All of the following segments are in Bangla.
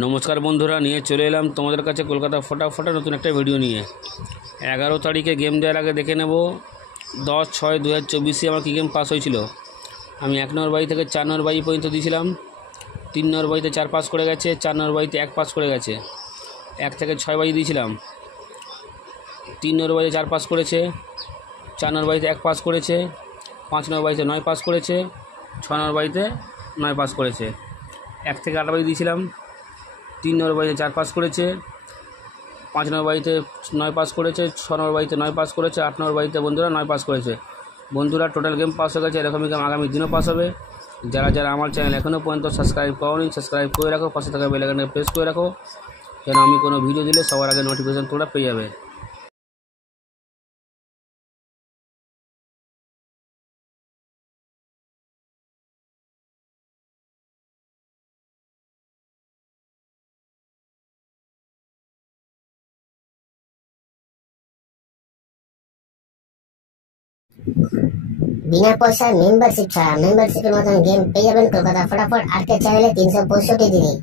নমস্কার বন্ধুরা, নিয়ে চলে এলাম তোমাদের কাছে কলকাতা ফটাফটা নতুন একটা ভিডিও নিয়ে। 11 তারিখে গেম দেওয়ার আগে দেখে নেব 10/6/2024 আমার কী গেম পাস হয়েছিল। আমি 1 নম্বর বাড়ি থেকে 4 নম্বর বাড়ি পর্যন্ত দিয়েছিলাম। 3 নম্বর বাড়িতে 4 পাস করে গেছে, 4 নম্বর বাড়িতে 1 পাস করে গেছে। 1 থেকে 6 বাড়ি দিয়েছিলাম, 3 নম্বর বাড়িতে 4 পাস করেছে, 4 নম্বর বাড়িতে 1 পাস করেছে, 5 নম্বর বাড়িতে 9 পাস করেছে, 6 নম্বর বাড়িতে 9 পাস করেছে। 1 থেকে 8 বাড়ি দিয়েছিলাম, 3 নম্বর বাড়িতে 4 পাস করেছে, 5 নম্বর বাড়িতে 9 পাস করেছে, 6 নম্বর বাড়িতে 9 পাস করেছে, 8 নম্বর বাড়িতে বন্ধুরা 9 পাস করেছে। বন্ধুরা টোটাল গেম পাস হয়ে গেছে। এরকমই গেম আগামী দিনও পাস হবে। যারা যারা আমার চ্যানেল এখনও পর্যন্ত সাবস্ক্রাইব করোনি, সাবস্ক্রাইব করে রাখো, পাশে থাকা বেল আইকনে প্রেস করে রাখো, যেন আমি কোনো ভিডিও দিলে সবার আগে নোটিফিকেশন তোমরা পেয়ে যাবে। বিনা পয়সায় মেম্বারশিপ ছাড়া মেম্বারশিপের মতন গেম পেয়ে যাবেন কলকাতা ফটাফট আর্কেড চ্যানেলে 365 দিনই।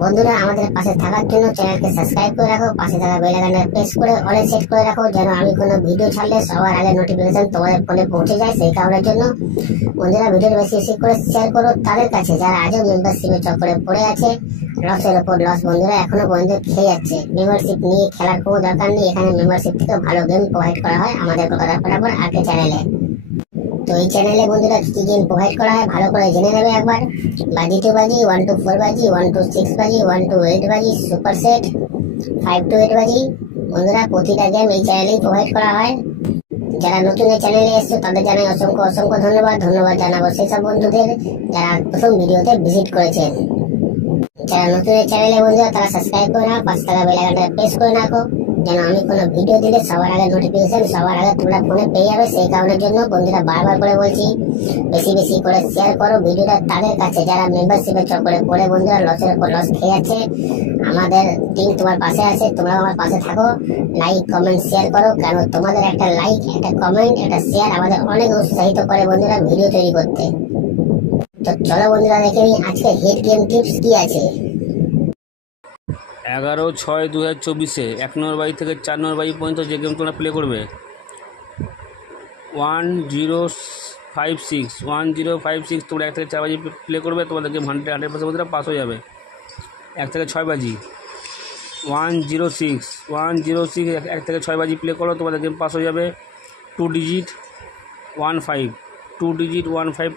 বন্ধুরা, আমাদের পাশে থাকার জন্য চ্যানেলকে সাবস্ক্রাইব করে রাখো, পাশে থাকা বেল আইকনে প্রেস করে অলে সেট করে রাখো, যেন আমি কোনো ভিডিও ছাড়লে সবার আগে নোটিফিকেশন তোমাদের ফোনে পৌঁছে যায়। সেই কারণের জন্য বন্ধুরা, ভিডিও বেশি বেশি করে শেয়ার করো তাদের কাছে যারা আজও মেম্বারশিপের চক্করে পড়ে আছে। লসের ওপর লস বন্ধুরা এখনো পর্যন্ত খেয়ে যাচ্ছে। মেম্বারশিপ নিয়ে খেলার কোনো দরকার নেই, এখানে মেম্বারশিপ থেকে ভালো গেম প্রোভাইড করা হয় আমাদের কলকাতা ফটাফট আর্কেড চ্যানেলে। তো এই চ্যানেলে বন্ধুরা কি গেম প্রোভাইড করা হয় ভালো করে জেনে নেবে একবার। বাজি 2 বাজি, 1 to 4 বাজি, 1 to 6 বাজি, 1 to 8 বাজি, সুপার সেট, 5 to 8 বাজি। বন্ধুরা, প্রতিটা গেম এই চ্যানেলেই প্রোভাইড করা হয়। যারা নতুন এই চ্যানেলে এসছে তাদের জানাই অসংখ্য অসংখ্য ধন্যবাদ জানাবো সেই সব বন্ধুদের যারা প্রথম ভিডিওতে ভিজিট করেছেন। যারা নতুন এই চ্যানেলে বন্ধুরা তারা সাবস্ক্রাইব করে নাও, পাশে থাকা বেল আইকনটা প্রেস করে রাখো, যেন আমি কোনো ভিডিও দিলে সবার আগে নোটিফিকেশন সবার আগে তোমরা ফোনে পেয়ে যাবে। সেই কারণের জন্য বন্ধুরা বারবার করে বলছি, বেশি বেশি করে শেয়ার করো ভিডিওটা তাদের কাছে যারা মেম্বারশিপের চক্করে পড়ে বন্ধুরা লসের উপর লস খেয়ে যাচ্ছে। আমাদের টিম তোমার পাশে আছে, তোমরা আমার পাশে থাকো। লাইক কমেন্ট শেয়ার করো, কারণ তোমাদের একটা লাইক, একটা কমেন্ট, একটা শেয়ার আমাদের অনেক উৎসাহিত করে বন্ধুরা ভিডিও তৈরি করতে। তো চলো বন্ধুরা দেখে নিই আজকে হিট গেম টিপস কি আছে। 11/6/2024 1 নম্বর বাড়ি থেকে 4 নম্বর বাড়ি পর্যন্ত যে গেম তোমরা প্লে করবে 1056 তোমরা 1 থেকে 4 বাজি প্লে করবে, তোমাদের গেম 100% বন্ধুরা পাস হয়ে যাবে। 1 থেকে 6 বাজি 106 1 থেকে 6 বাজি প্লে করো, তোমাদের গেম পাস হয়ে যাবে। 2 ডিজিট 15 2 ডিজিট 15